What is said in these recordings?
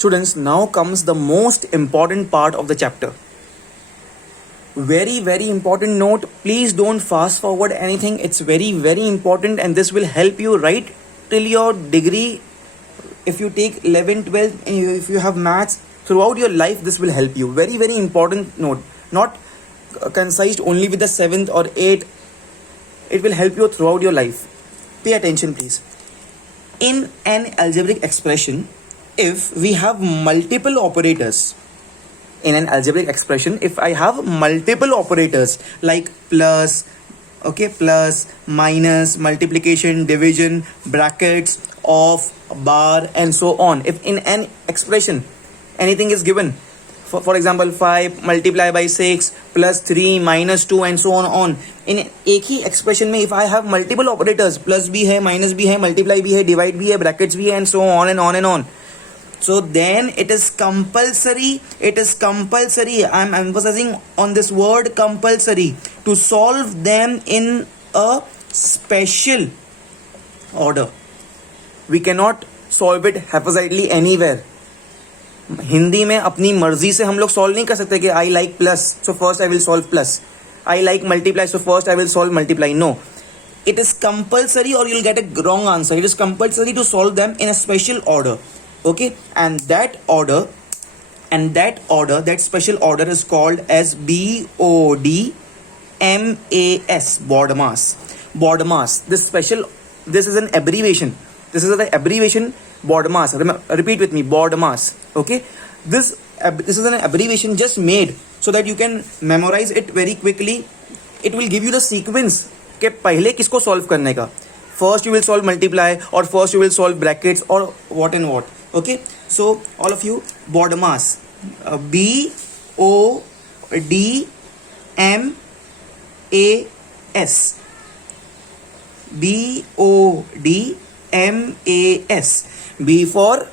Students, now comes the most important part of the chapter. Very important note. Please don't fast forward anything. It's very important, and this will help you right till your degree. If you take 11, 12, if you have maths throughout your life, this will help you. Very important note. Not concised only with the 7th or 8th. It will help you throughout your life. Pay attention, please. In an algebraic expression, if we have multiple operators, in an algebraic expression, if I have multiple operators like plus, plus, minus, multiplication, division, brackets, off, bar, and so on. If in an expression anything is given, for example 5 multiply by 6 plus 3 minus 2 and so on. In एक ही expression में if I have multiple operators, plus भी है, minus भी है, multiply भी है, divide भी है, brackets भी है, and so on and on. So then it is compulsory, I am emphasizing on this word compulsory, to solve them in a special order. We cannot solve it haphazardly anywhere. Hindi में अपनी मर्जी से हम लोग solve नहीं कर सकते कि I like plus, so first I will solve plus. I like multiply, so first I will solve multiply. No, it is compulsory or you'll get a wrong answer. It is compulsory to solve them in a special order. Okay, and that special order is called as BODMAS, BODMAS. This is an abbreviation. This is the abbreviation BODMAS. Repeat with me, BODMAS. Okay, this is an abbreviation just made so that you can memorize it very quickly. It will give you the sequence कि पहले किसको solve करने का. First you will solve multiply, or first you will solve brackets, or what and what. Okay, so all of you, BODMAS, BODMAS. B for,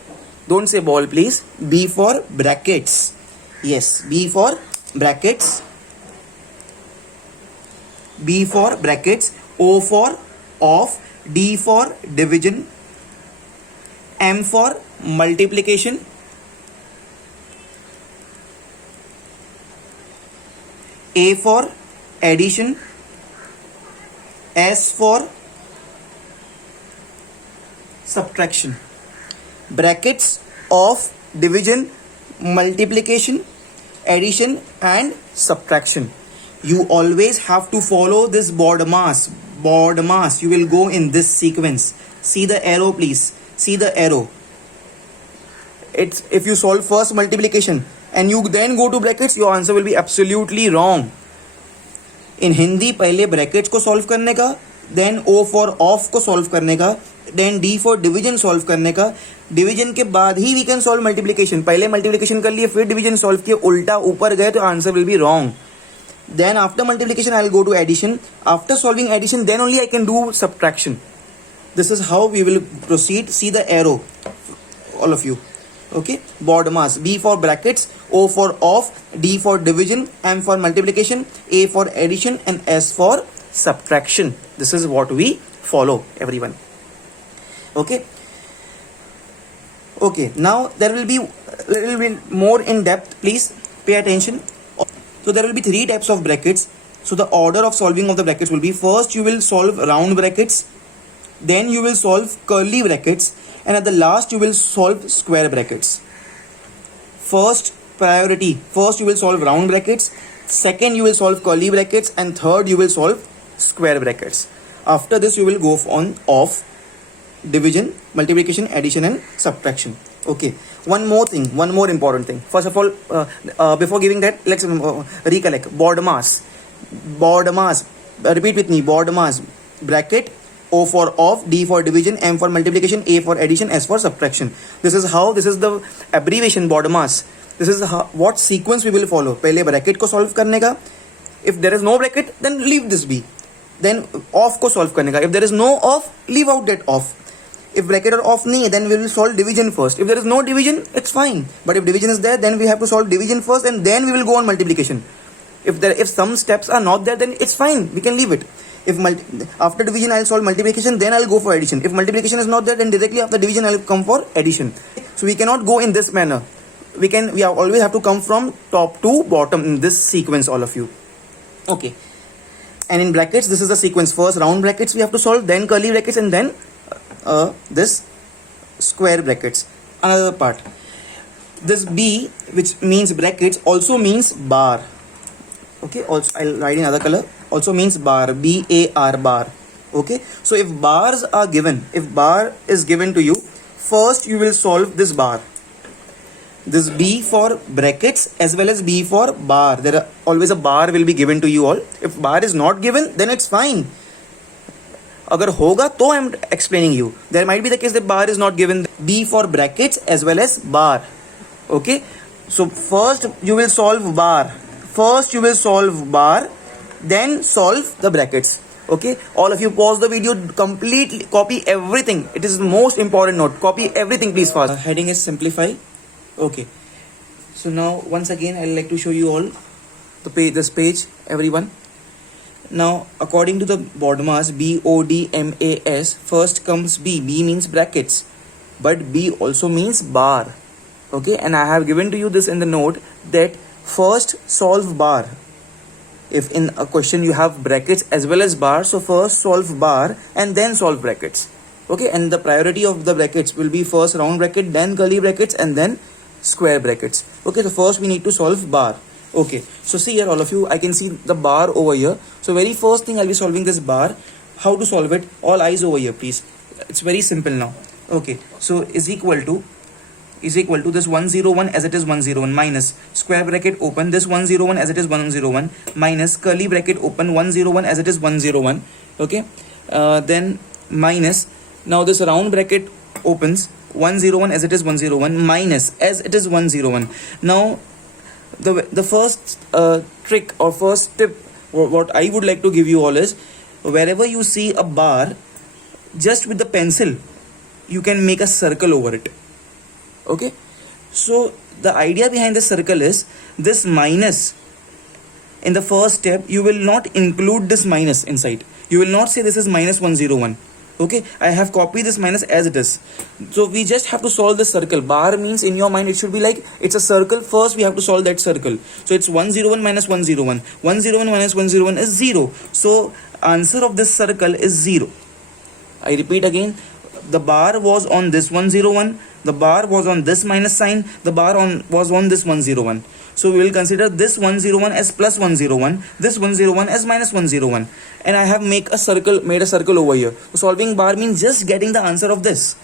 don't say ball please, B for brackets. Yes, B for brackets. B for brackets, O for off, D for division, M for multiplication, A for addition, S for subtraction. Brackets of division, multiplication, addition and subtraction. You always have to follow this BODMAS. You will go in this sequence. See the arrow please. See the arrow. It's if you solve first multiplication and you then go to brackets, your answer will be absolutely wrong. In Hindi पहले brackets को solve करने का, then O for off को solve करने का, then D for division solve करने का. Division के बाद ही वी कैन सॉल्व मल्टीप्लिकेशन. पहले मल्टीप्लिकेशन कर लिए फिर डिवीजन सॉल्व किए, उल्टा ऊपर गए तो answer will be wrong. Then after multiplication I will go to addition. After solving addition then only I can do subtraction. This is how we will proceed. See the arrow, all of you. Okay, BODMAS. B for brackets, O for off, D for division, M for multiplication, A for addition and S for subtraction. This is what we follow, everyone. Okay, now there will be a little bit more in depth. Please pay attention. So there will be 3 types of brackets. So the order of solving of the brackets will be, first you will solve round brackets, then you will solve curly brackets, and at the last you will solve square brackets. First priority, first you will solve round brackets, second you will solve curly brackets, and third you will solve square brackets. After this you will go on off, division, multiplication, addition and subtraction. Okay, one more important thing. First of all, before giving that, let's recollect. BODMAS. Repeat with me. BODMAS. Bracket, O for off, D for division, M for multiplication, A for addition, S for subtraction. This is the abbreviation BODMAS. This is what sequence we will follow. पहले bracket को solve करने का. If there is no bracket, then leave this be. Then off को solve करने का. If there is no off, leave out that off. If bracket or off nahi, then we will solve division first. If there is no division, it's fine. But if division is there, then we have to solve division first and then we will go on multiplication. If some steps are not there, then it's fine. We can leave it. If after division I'll solve multiplication, then I'll go for addition. If multiplication is not there, then directly after division I'll come for addition. So we cannot go in this manner. We always have to come from top to bottom in this sequence, all of you. Okay. And in brackets, this is the sequence. First round brackets we have to solve, then curly brackets, and then this square brackets. Another part. This B, which means brackets, also means bar. Okay, also I'll write in other color. Also means bar. B-A-R, bar. Okay, so if bars are given, if bar is given to you, first you will solve this bar. This B for brackets as well as B for bar. There are always a bar will be given to you all. If bar is not given, then it's fine. Agar hoga to I'm explaining you. There might be the case that bar is not given. B for brackets as well as bar. Okay. So first you will solve bar. First you will solve bar. Then solve the brackets. Okay. All of you pause the video. Completely copy everything. It is the most important note. Copy everything please fast. Heading is simplify. Okay, so now once again I'd like to show you all this page, everyone. Now according to the BODMAS, BODMAS, first comes B. B means brackets, but B also means bar. Okay, and I have given to you this in the note that first solve bar. If in a question you have brackets as well as bar, so first solve bar and then solve brackets. Okay, and the priority of the brackets will be first round bracket, then curly brackets, and then square brackets. Okay, so first we need to solve bar. Okay, so see here all of you, I can see the bar over here. So very first thing I'll be solving this bar. How to solve it? All eyes over here please. It's very simple now. Okay, so is equal to this 101 as it is 101 minus square bracket open this 101 as it is 101 minus curly bracket open 101 as it is 101. Okay, then minus, now this round bracket opens 101 as it is 101 minus as it is 101. Now the first trick or first tip what I would like to give you all is, wherever you see a bar, just with the pencil you can make a circle over it. Okay, so the idea behind this circle is this minus. In the first step you will not include this minus inside. You will not say this is minus 101. Okay, I have copied this minus as it is. So we just have to solve the circle. Bar means in your mind it should be like it's a circle. First we have to solve that circle. So it's 101 minus 101. 101 minus 101 is 0. So answer of this circle is 0. I repeat again. The bar was on this 101. The bar was on this minus sign. The bar was on this 101. So we will consider this 101 as plus 101, this 101 as minus 101, and I have made a circle over here. So solving bar means just getting the answer of this.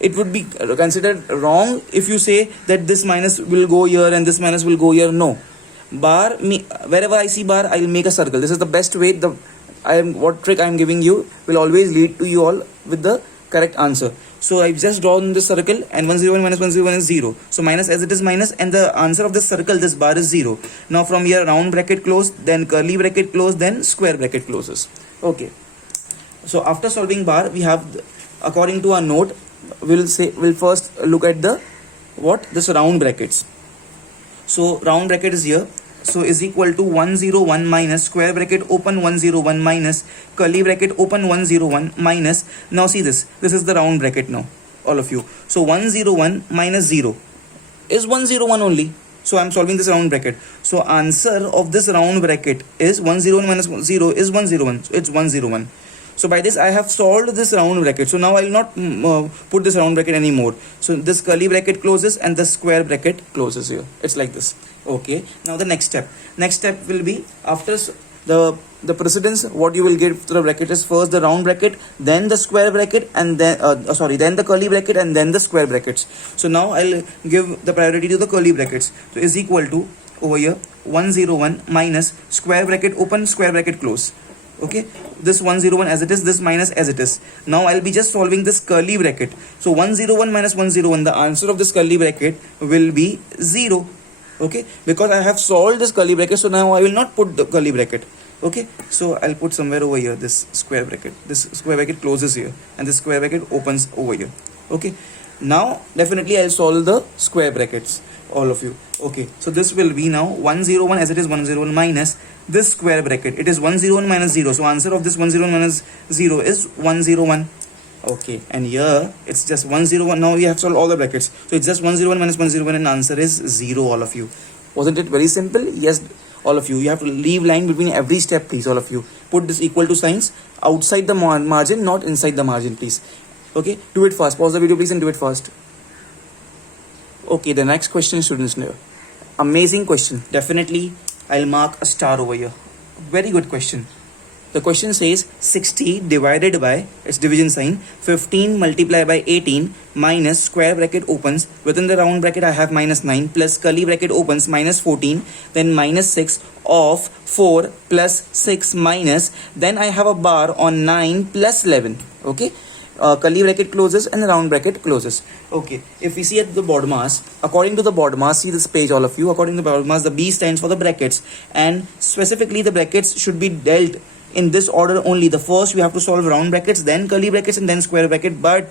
It would be considered wrong if you say that this minus will go here and this minus will go here. No, bar, wherever I see bar, I will make a circle. This is the best way. What trick I am giving you will always lead to you all with the correct answer. So I've just drawn this circle, and 101 minus 101 is 0. So minus as it is minus, and the answer of this circle, this bar, is 0. Now from here round bracket closed, then curly bracket closed, then square bracket closes. Okay. So after solving bar, we have, according to our note, we'll first look at this round brackets. So round bracket is here. So is equal to 101 minus square bracket open 101 minus curly bracket open 101 minus, now see this is the round bracket now, all of you. So 101 minus 0 is 101 only. So I'm solving this round bracket. So answer of this round bracket is 101 minus 0 is 101. So it's 101. So by this I have solved this round bracket. So now I will not put this round bracket anymore. So this curly bracket closes and the square bracket closes here. It's like this. Okay. Now the next step. Next step will be after the precedence. What you will get to the bracket is first the round bracket, then the square bracket, and then then the curly bracket, and then the square brackets. So now I'll give the priority to the curly brackets. So is equal to over here 101 minus square bracket open square bracket close. Okay, this 101 as it is, this minus as it is. Now I'll be just solving this curly bracket. So 101 minus 101, the answer of this curly bracket will be 0. Okay, because I have solved this curly bracket, so now I will not put the curly bracket. Okay, so I'll put somewhere over here this square bracket. This square bracket closes here and this square bracket opens over here. Okay, Now definitely I'll solve the square brackets, all of you. Okay, so this will be now 101 as it is 101 minus this square bracket. It is 101 minus 0. So answer of this 101 minus 0 is 101. Okay, and here it's just 101. Now we have solved all the brackets. So it's just 101 minus 101 and answer is 0, all of you. Wasn't it very simple? Yes, all of you. You have to leave line between every step, please, all of you. Put this equal to signs outside the margin, not inside the margin, please. Okay, do it fast. Pause the video, please, and do it fast. Okay, the next question, students. Amazing question. Definitely, I'll mark a star over here. Very good question. The question says 60 divided by, its division sign, 15 multiplied by 18 minus square bracket opens, within the round bracket I have minus 9 plus curly bracket opens minus 14, then minus 6 of 4 plus 6 minus, then I have a bar on 9 plus 11. Okay. Curly bracket closes and round bracket closes. Okay, if we see at the BODMAS, according to the BODMAS, see this page, all of you, according to the BODMAS, the B stands for the brackets, and specifically the brackets should be dealt in this order only. The first we have to solve round brackets, then curly brackets, and then square bracket. But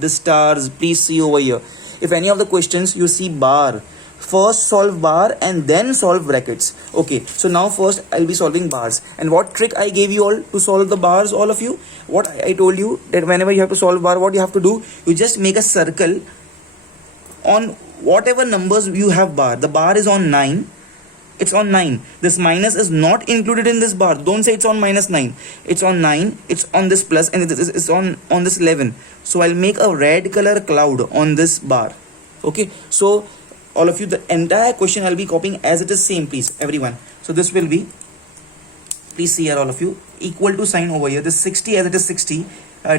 the stars, please see over here. If any of the questions you see bar, first solve bar and then solve brackets. Okay, so now first I'll be solving bars. And what trick I gave you all to solve the bars, all of you? What I told you, that whenever you have to solve bar, what you have to do, you just make a circle on whatever numbers you have bar. The bar is on 9. It's on 9. This minus is not included in this bar. Don't say it's on minus 9. It's on 9. It's on this plus, and it's on this 11. So I'll make a red color cloud on this bar. Okay, so all of you, the entire question I'll be copying as it is same, please, everyone. So this will be, please see here, all of you, equal to sign over here. This 60 as it is 60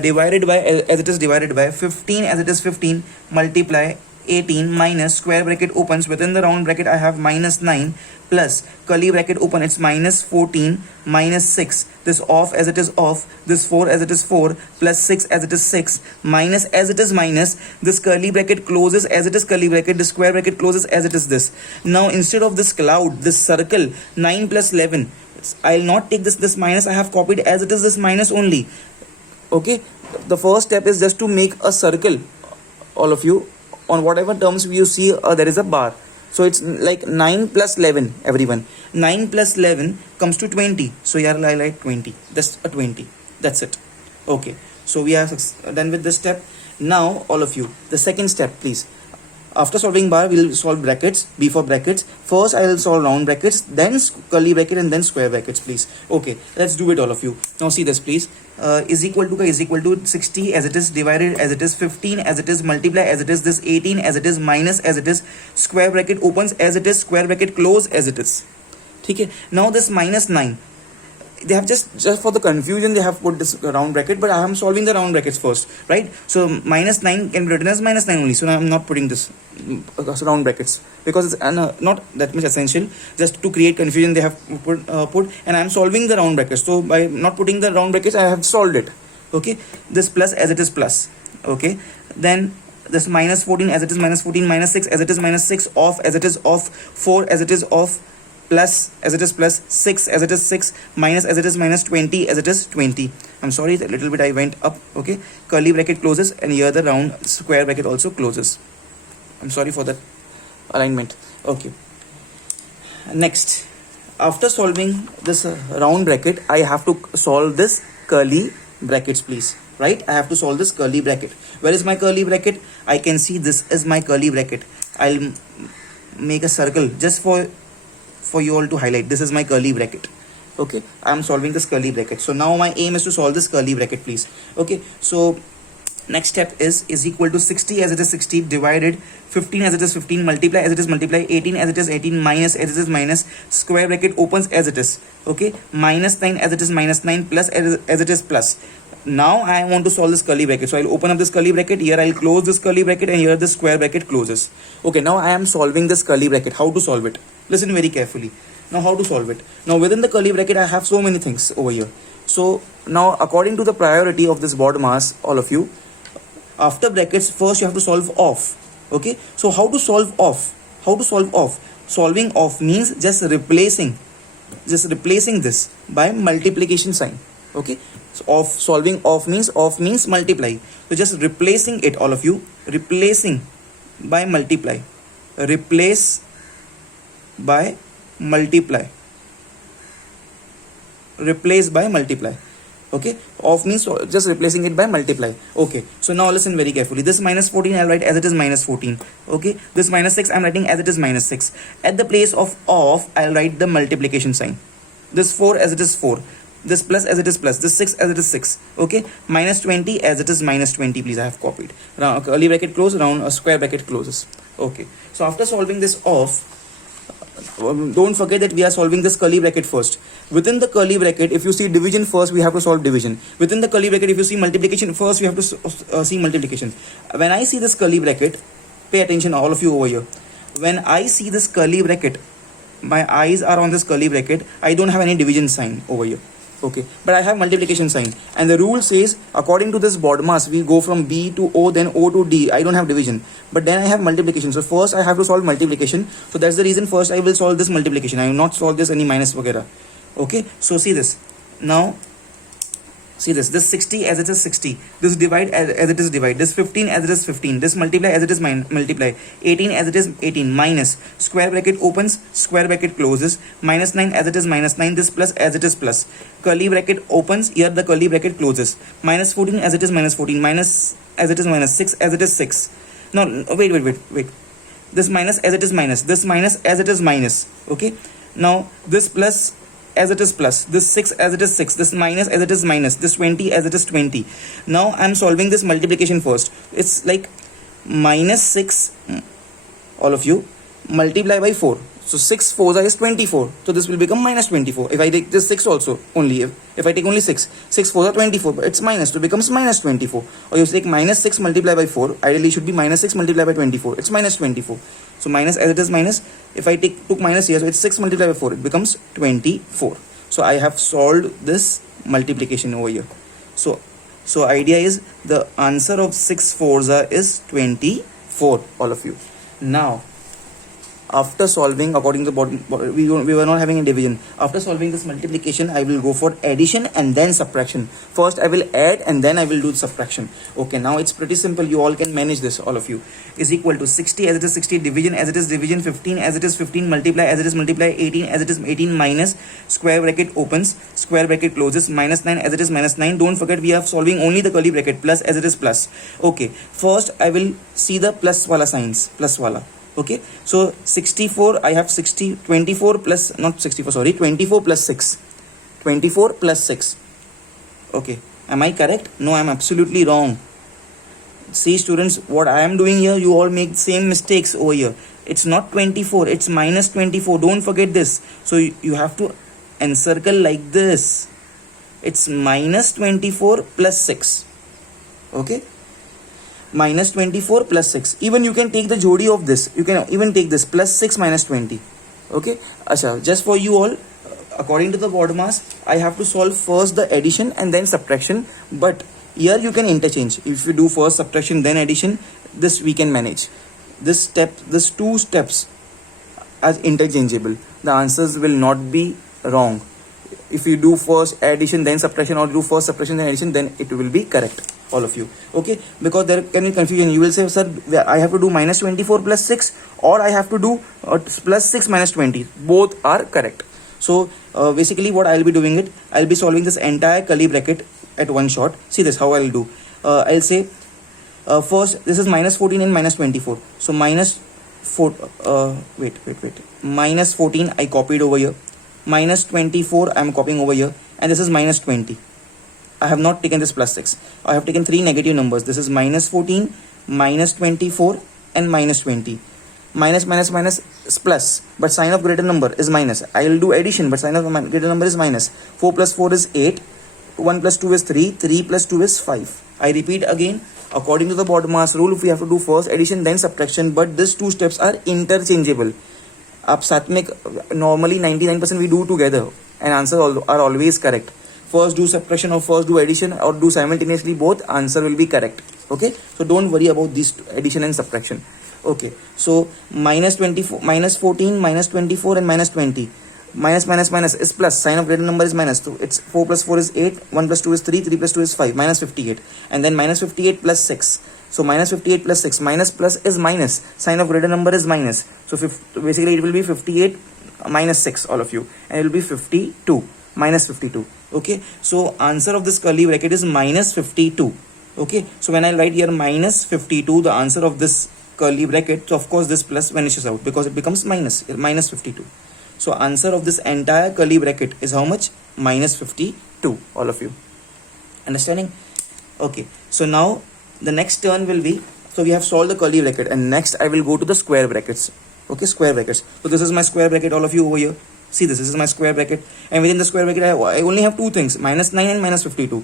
divided by, as it is divided by 15 as it is 15, multiply 18 minus square bracket opens, within the round bracket I have minus 9 plus curly bracket open, it's minus 14 minus 6, this off as it is off, this 4 as it is 4 plus 6 as it is 6 minus as it is minus, this curly bracket closes as it is curly bracket, the square bracket closes as it is this. Now instead of this cloud, this circle 9 plus 11, I'll not take this minus, I have copied as it is this minus only. Okay, the first step is just to make a circle, all of you, on whatever terms you see there is a bar. So it's like 9 plus 11, everyone. 9 plus 11 comes to 20. So here I like 20. That's a 20. That's it. Okay. So we are done with this step. Now, all of you, the second step, please. After solving bar, we'll solve brackets. B for brackets. First, I will solve round brackets, then curly bracket, and then square brackets, please. Okay, let's do it, all of you. Now see this, please. Is equal to 60 as it is, divided as it is, 15 as it is, multiply as it is, this 18 as it is, minus as it is, square bracket opens as it is, square bracket close as it is. Okay. Now this minus 9. They have just for the confusion they have put this round bracket, but I am solving the round brackets first, right? So minus 9 can be written as minus 9 only. So now I'm not putting this round brackets because it's not that much essential. Just to create confusion they have put and I am solving the round brackets. So by not putting the round brackets I have solved it. Okay, this plus as it is plus. Okay, then this minus 14 as it is minus 14, minus 6 as it is minus 6, off as it is off, 4 as it is off, plus as it is plus, 6 as it is 6, minus as it is minus, 20 as it is 20. I'm sorry, a little bit I went up. Okay, curly bracket closes and here the round square bracket also closes. I'm sorry for that alignment. Okay, next, after solving this round bracket I have to solve this curly brackets, please. Right, I have to solve this curly bracket. Where is my curly bracket? I can see this is my curly bracket. I'll make a circle just for you all to highlight. This is my curly bracket. Okay, I am solving this curly bracket. So now my aim is to solve this curly bracket, please. Okay, so next step is equal to 60 as it is 60, divided 15 as it is 15, multiply as it is multiply, 18 as it is 18, minus as it is minus, square bracket opens as it is. Okay, minus 9 as it is minus 9, plus as it is plus. Now I want to solve this curly bracket. So I'll open up this curly bracket. Here I'll close this curly bracket and here the square bracket closes. Okay, now I am solving this curly bracket. How to solve it? Listen very carefully. Now how to solve it? Now within the curly bracket I have so many things over here. So now according to the priority of this BODMAS, all of you, after brackets first you have to solve off. Okay, so how to solve off? How to solve off? Solving off means just replacing this by multiplication sign. Okay, so solving off means multiply. So just replacing it, all of you, replacing by multiply, replace by multiply, replace by multiply. Okay, of means just replacing it by multiply. Okay, so now listen very carefully. This minus 14 I'll write as it is minus 14. Okay, this minus 6 I'm writing as it is minus 6. At the place of I'll write the multiplication sign. This 4 as it is 4, this plus as it is plus, this 6 as it is 6. Okay, minus 20 as it is minus 20. Please, I have copied. Round, curly bracket close, round a square bracket closes. Okay, so after solving this don't forget that we are solving this curly bracket first. Within the curly bracket, if you see division first, we have to solve division. Within the curly bracket, if you see multiplication first, we have to see multiplication. When I see this curly bracket, pay attention all of you over here. When I see this curly bracket, my eyes are on this curly bracket, I don't have any division sign over here. Okay, but I have multiplication sign, and the rule says according to this BODMAS we go from B to O, then O to D. I don't have division, but then I have multiplication. So first I have to solve multiplication. So that's the reason first I will solve this multiplication. I will not solve this any minus वगैरह. Okay, so see this. Now see this 60 as it is 60, this divide as it is divide, this 15 as it is 15, this multiply as it is multiply, 18 as it is 18, minus, square bracket opens, square bracket closes, minus 9 as it is minus 9, this plus as it is plus, curly bracket opens, here the curly bracket closes, minus 14 as it is minus 14, minus as it is minus, 6 as it is 6. Now wait, this minus as it is minus, this minus as it is minus. Okay, now this plus as it is plus, this 6 as it is 6, this minus as it is minus, this 20 as it is 20. Now I'm solving this multiplication first. It's like minus 6, all of you, multiply by 4. So 6 4s is 24. So this will become minus 24. If I take this 6 also, only if I take only 6 4s are 24, but it's minus, so it becomes minus 24. Or you take minus 6 multiply by 4, ideally should be minus 6 multiply by 24. It's minus 24. So minus as it is minus, if I took minus here, so it's 6 multiplied by 4, it becomes 24. So I have solved this multiplication over here. So idea is the answer of 6 4s is 24, all of you. Now after solving according to the bottom, we were not having a division. After solving this multiplication, I will go for addition and then subtraction. First I will add and then I will do subtraction. Okay, now it's pretty simple. You all can manage this, all of you. Is equal to 60 as it is 60, division as it is division, 15 as it is 15, multiply as it is multiply, 18 as it is 18, minus, square bracket opens, square bracket closes, minus 9 as it is minus 9. Don't forget we are solving only the curly bracket, plus as it is plus. Okay, first I will see the plus wala signs, plus wala. Okay, so 64, I have 24 plus, not 64, sorry, 24 plus 6, 24 plus 6. Okay, am I correct? No, I am absolutely wrong. See students, what I am doing here, you all make same mistakes over here. It's not 24, it's minus 24. Don't forget this. So you have to encircle like this. It's minus 24 plus 6. Okay, minus 24 plus 6. Even you can take the jodi of this. You can even take this plus 6 minus 20. Okay, Asha, just for you all, according to the BODMAS, I have to solve first the addition and then subtraction. But here you can interchange. If you do first subtraction then addition, this we can manage. This two steps are interchangeable. The answers will not be wrong. If you do first addition then subtraction, or do first subtraction then addition, then it will be correct, all of you. Okay, because there can be confusion. You will say, sir, I have to do minus 24 plus 6, or I have to do plus 6 minus 20. Both are correct. So basically what I'll be doing it, I'll be solving this entire curly bracket at one shot. See this, how I'll do. I'll say first this is minus 14 and minus 24. So minus 4, minus 14 I copied over here, minus 24 I am copying over here, and this is minus 20. I have not taken this plus 6. I have taken 3 negative numbers. This is minus 14, minus 24 and minus 20. Minus is plus, but sign of greater number is minus. I will do addition, but sign of greater number is minus. 4 plus 4 is 8. 1 plus 2 is 3. 3 plus 2 is 5. I repeat again, according to the BODMAS rule, we have to do first addition then subtraction, but these two steps are interchangeable. Up साथ में normally 99% we do together and answers are always correct. First do subtraction or first do addition or do simultaneously both, answer will be correct. Okay, so don't worry about this addition and subtraction. Okay, so minus 24, minus 14, minus 24 and minus 20. Minus is plus, sign of greater number is minus. So it's 4 plus 4 is 8, 1 plus 2 is 3, 3 plus 2 is 5, minus 58. And then minus 58 plus 6. So minus 58 plus 6, minus plus is minus, sign of greater number is minus. So basically it will be 58 minus 6, all of you, and it will be 52, minus 52. Okay, so answer of this curly bracket is minus 52. Okay, so when I write here minus 52, the answer of this curly bracket, so of course this plus vanishes out because it becomes minus 52. So answer of this entire curly bracket is how much? Minus 52, all of you. Understanding? Okay, so now the next turn will be, so we have solved the curly bracket, and next I will go to the square brackets. Okay, square brackets. So this is my square bracket, all of you over here. See, this is my square bracket, and within the square bracket I only have two things, minus 9 and minus 52.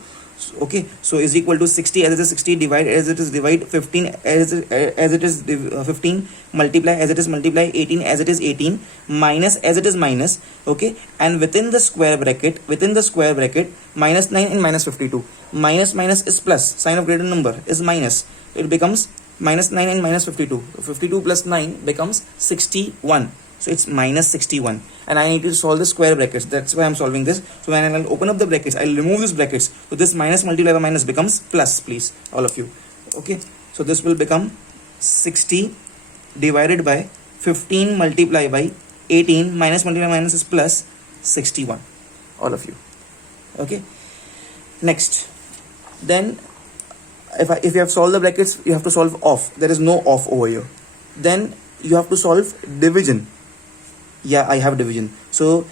Okay, so is equal to 60 as it is 60, divide as it is divide, 15 as it is 15, multiply as it is multiply, 18 as it is 18, minus as it is minus. Okay, and within the square bracket, minus 9 and minus 52, minus is plus, sign of greater number is minus, it becomes minus 9 and minus 52. 52 plus 9 becomes 61. So it's minus 61, and I need to solve the square brackets. That's why I'm solving this. So when I'll open up the brackets, I'll remove these brackets. So this minus multiplied by minus becomes plus, please, all of you. Okay, so this will become 60 divided by 15 multiplied by 18, minus multiplied by minus is plus 61, all of you. Okay, next, then if you have solved the brackets, you have to solve off. There is no off over here. Then you have to solve division. Yeah, I have division. So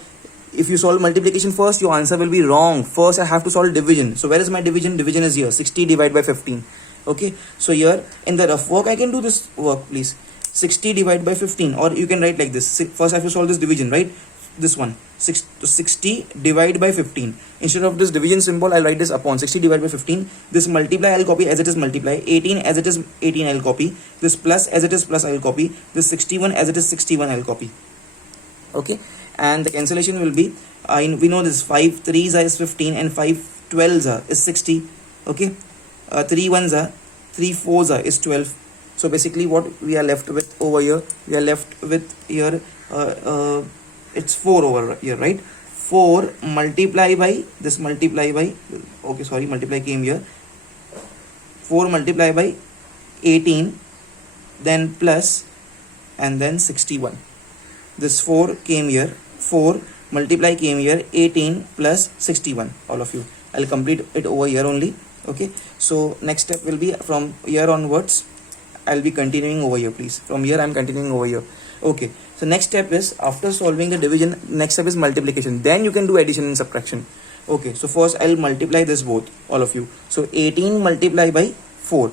if you solve multiplication first, your answer will be wrong. First I have to solve division. So where is my division? Division is here, 60 divided by 15. Okay, so here in the rough work I can do this work, please. 60 divided by 15, or you can write like this. First I have to solve this division, right? This one, 60 divided by 15. Instead of this division symbol, I'll write this upon 60 divided by 15. This multiply I'll copy as it is multiply, 18 as it is 18 I'll copy, this plus as it is plus I'll copy, this 61 as it is 61 I'll copy. Okay, and the cancellation will be, we know this, 5 3s is 15 and 5 12s is 60. Okay, 3 1s 3 4s is 12. So basically what we are left with over here, we are left with here it's 4 over here, right? 4 multiply by this, multiply by, okay, sorry, multiply came here, 4 multiply by 18, then plus, and then 61. This 4 came here, 4 multiply came here, 18 plus 61, all of you. I'll complete it over here only. Okay, so next step will be from here onwards I'll be continuing over here, please. From here I'm continuing over here. Okay, so next step is, after solving the division, next step is multiplication. Then you can do addition and subtraction. Okay, so first I'll multiply this both, all of you. So 18 multiply by 4,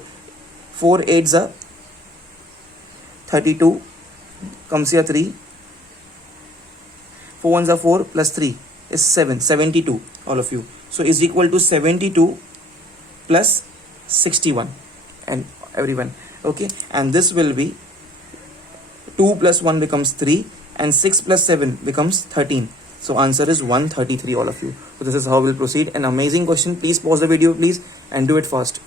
4 8s are 32, comes here 3, 4 1s are 4 plus 3 is 7, 72, all of you. So is equal to 72 plus 61, and everyone. Okay, and this will be 2 plus 1 becomes 3, and 6 plus 7 becomes 13. So answer is 133, all of you. So this is how we'll proceed. An amazing question. Please pause the video, please, and do it fast.